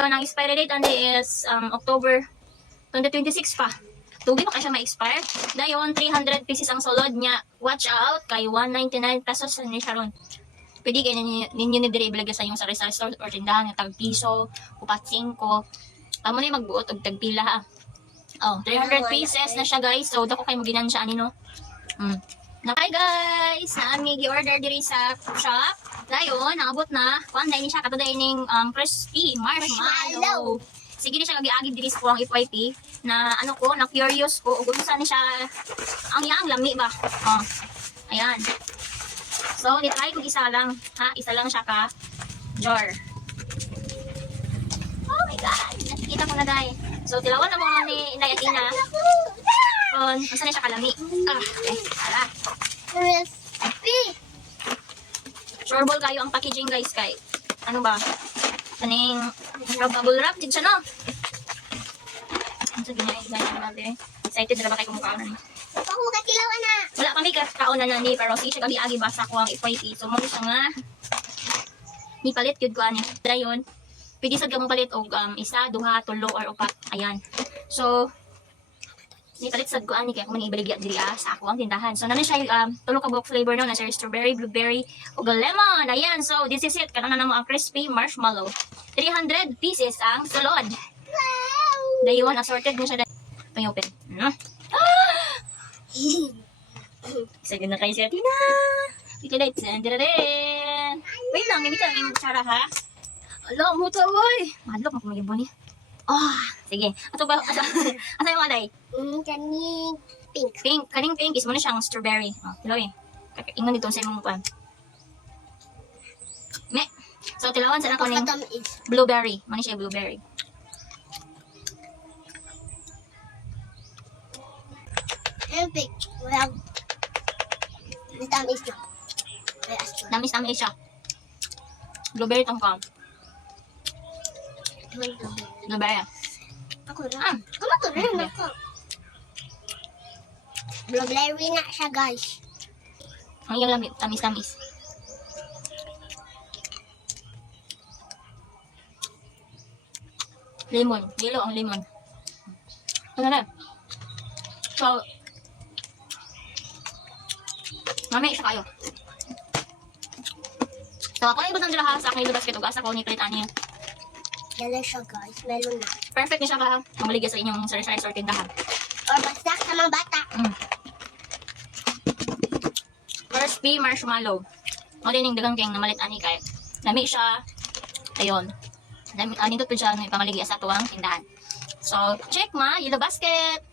So, ang expiry date andi is October 2026 pa. Tugi pa ka siya ma-expire. Dayon, 300 pieces ang sulod niya. Watch out, kay 199 pesos ni Sharon. Pwede kayo ninyo ni dire ibalagay sa inyong sari-sari store or tindahan ng tag-piso, upat 5. Tama na yung magbuot og tagpila ha. Oh, 300 pieces na siya guys. So, dako kayo maginansya ani no. Hi guys! Naami gi-order diri sa shop. Dayon, naabot na. Kuan dai ni siya katuday ning crispy marshmallow. Sige ni siya gagiagid diri sa kuang FYP na ano ko, na curious ko ug unsa ni siya ang yaang lami ba. Oh. Ayan. So, ni-try ko isa lang, ha? Isa lang siya ka jar. Oh my god! Nakikita ko na dahil. So, tilawan na mo ni Inday at Ina. Masa na siya kalami. Okay. Tara. Crispy. Sureball kayo ang packaging guys kay. Ano ba? Kaning bubble wrap din siya no? Ano sa ginahin guys? Excited na ba kayo kumukha na? Ako makatilaw na. Wala kami kauna na ni pero si siya agi basa ko ang FYP. So mo siya nga ni palit gyud ko ani. Dayon, pwede sad ka mo palit og isa, duha, tulo or upat. Ayan. So ni palit sad ko ani kay ako man ibaligya diri sa ako ang tindahan. So nana siya tulo ka buok flavor no na siya strawberry, blueberry ug lemon. Ayan. So this is it. Kana na mo ang crispy marshmallow. 300 pieces ang sulod. Wow. Dayon assorted mo siya. Open. Excited na kayo si Atina. Dito na ito. Wait lang, gamit lang yung tsara ha. Alam mo to, oy. Malok, makumagibon niya. Sige. Ato ba? Asa yung aday? Kaning pink. Pink. Kaning pink is mo na siyang strawberry. Hello eh. Ingon dito sa imong pan. Me. So, tilawan sa na ko ning blueberry. Mani siya blueberry. And pink. Well, tamis na. Namis siya. Blueberry tong pang. Blueberry. Ako na. Kumato na yun ako. Blueberry na siya guys. Ang iyang lamig. Tamis. Lemon. Yelo ang lemon. Ano na? So, mami, isa kayo. So, ako yung ibutang dila sa akin yung basket o asa ko ni Palit Ani. Yan siya guys. Meron na. Perfect na siya ka. Ang maligya sa inyong sari-sari or tindahan. Or basta sa mga bata. Crispy marshmallow. O din yung dagang keng na Malit Ani kay. Lami siya. Ayun. Nindot po siya ng pamaligya sa tuwang tindahan. So, check ma, yellow basket.